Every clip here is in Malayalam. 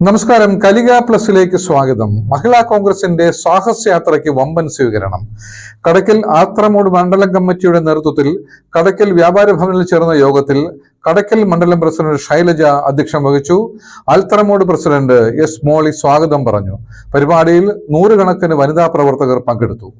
നമസ്കാരം. കലിക പ്ലസിലേക്ക് സ്വാഗതം. മഹിളാ കോൺഗ്രസിന്റെ സാഹസയാത്രയ്ക്ക് വമ്പൻ സ്വീകരണം. കടക്കൽ ആത്രമോട് മണ്ഡലം കമ്മിറ്റിയുടെ നേതൃത്വത്തിൽ കടക്കൽ വ്യാപാര ഭവനിൽ ചേർന്ന യോഗത്തിൽ കടക്കൽ മണ്ഡലം പ്രസിഡന്റ് ശൈലജ അധ്യക്ഷം വഹിച്ചു. ആൽത്തറമോട് പ്രസിഡന്റ് എസ് മോളി സ്വാഗതം പറഞ്ഞു. പരിപാടിയിൽ നൂറുകണക്കിന് വനിതാ പ്രവർത്തകർ പങ്കെടുത്തു.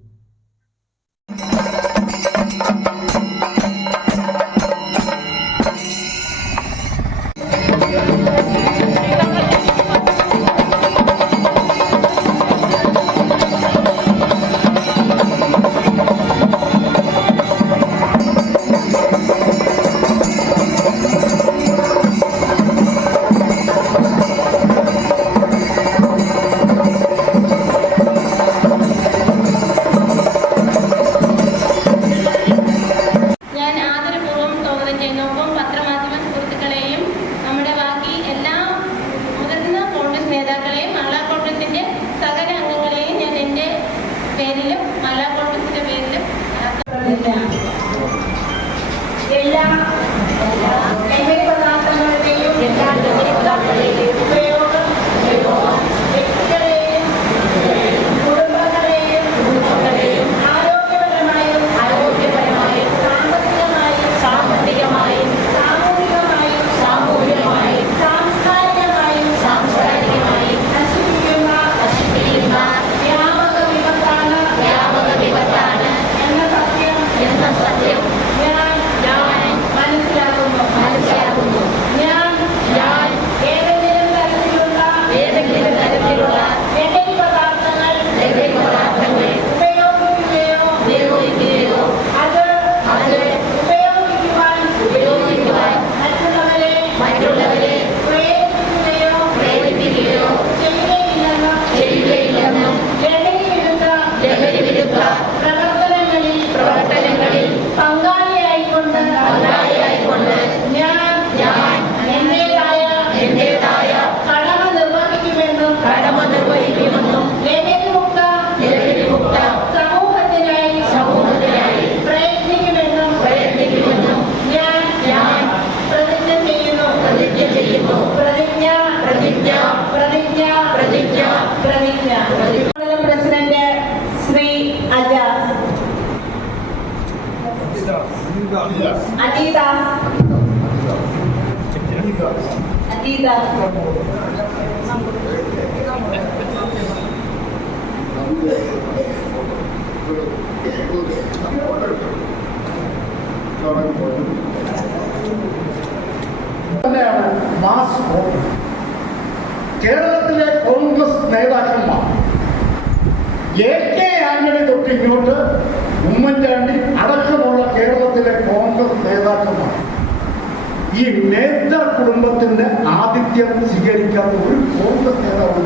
അജീദാസ് അജീദാസ് തന്നെയാണ് മാസ് വോട്ട് കേരളത്തിലെ കോൺഗ്രസ് നേതാക്കന്മാർ എ കെ ആന്റണി തൊട്ട് ഇങ്ങോട്ട് ഉമ്മൻചാണ്ടി അടക്കമുള്ള കേരളത്തിലെ കോൺഗ്രസ് നേതാക്കന്മാർ ഈ നേത്ര കുടുംബത്തിന്റെ ആതിഥ്യം സ്വീകരിക്കാത്ത ഒരു കോൺഗ്രസ് നേതാവ്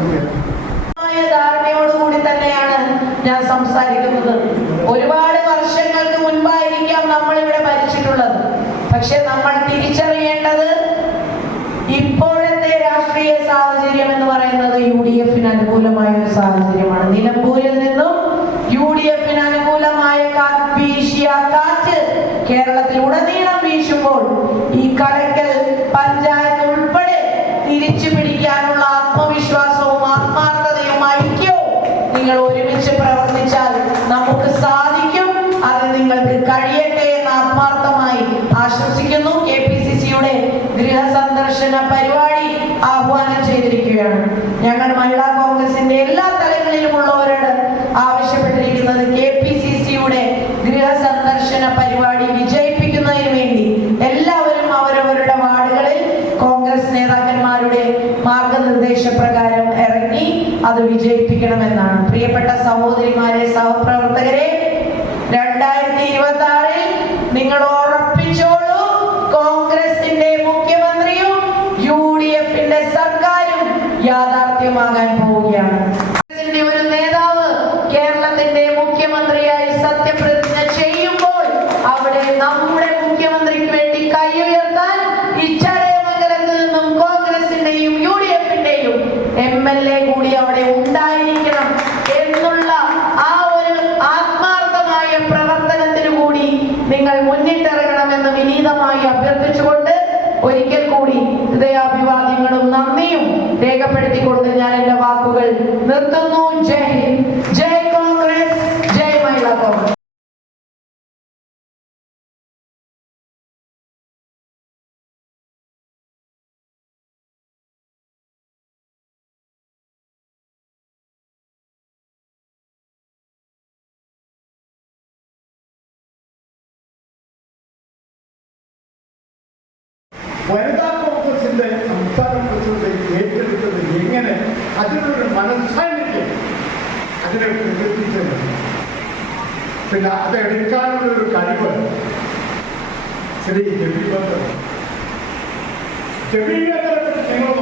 ധാരണയോടുകൂടി തന്നെയാണ് ഞാൻ സംസാരിക്കുന്നത്. ഒരുപാട് വർഷങ്ങൾക്ക് മുൻപായിരിക്കാം നമ്മൾ ഇവിടെ ഭരിച്ചിട്ടുള്ളത്. പക്ഷെ നമ്മൾ തിരിച്ചറിയേണ്ടത് ഇപ്പോഴത്തെ രാഷ്ട്രീയ സാഹചര്യം എന്ന് പറയുന്നത് യു ഡി എഫിന് അനുകൂലമായ ഒരു സാഹചര്യമാണ് നിലമ്പൂരിൽ നിന്നും യു ഡി എഫിന് അനുകൂലമായ കാ- വീശിയ കാറ്റ് കേരളത്തിൽ ഉടനീളം വീശുമ്പോൾ ഈ കടക്കൽ പഞ്ചായത്ത് ഉൾപ്പെടെ തിരിച്ചു മാർഗനിർദ്ദേശപ്രകാരം ഇറങ്ങി അത് വിജയിപ്പിക്കണമെന്നാണ്. പ്രിയപ്പെട്ട സഹോദരിമാരെ സഹപ്രവർത്തകരെ രണ്ടായിരത്തി ഇരുപത്തി ആറിൽ നിങ്ങൾ ഉറപ്പിച്ചോളൂ കോൺഗ്രസിന്റെ മുഖ്യമന്ത്രിയും യു ഡി എഫിന്റെ സർക്കാരും യാഥാർത്ഥ്യമാകാൻ പോവുകയാണ്. ഉണ്ടായിരിക്കണം എന്നുള്ള ആ ഒരു ആത്മാർത്ഥമായ പ്രവർത്തനത്തിനു കൂടി നിങ്ങൾ മുന്നിട്ടിറങ്ങണമെന്ന് വിനീതമായി അഭ്യർത്ഥിച്ചുകൊണ്ട് ഒരിക്കൽ കൂടി ഹൃദയാഭിവാദ്യങ്ങളും നന്ദിയും രേഖപ്പെടുത്തിക്കൊണ്ട് ഞാൻ എന്റെ വാക്കുകൾ നിർത്തുന്നു. ജയ് ഹിന്ദ്. വനിതാ കോൺഗ്രസിന്റെ സംസ്ഥാന പ്രസിഡന്റ് ഏറ്റെടുത്തത് എങ്ങനെ? അതിനൊരു മനസ്സാന്നിധ്യം അതിനെ പ്രകൃതിച്ചത് പിന്നെ അത് എടുക്കാനുള്ള ഒരു കഴിവ് ശ്രീ പറ്റി നിങ്ങളൊന്ന് മനസ്സിലാവും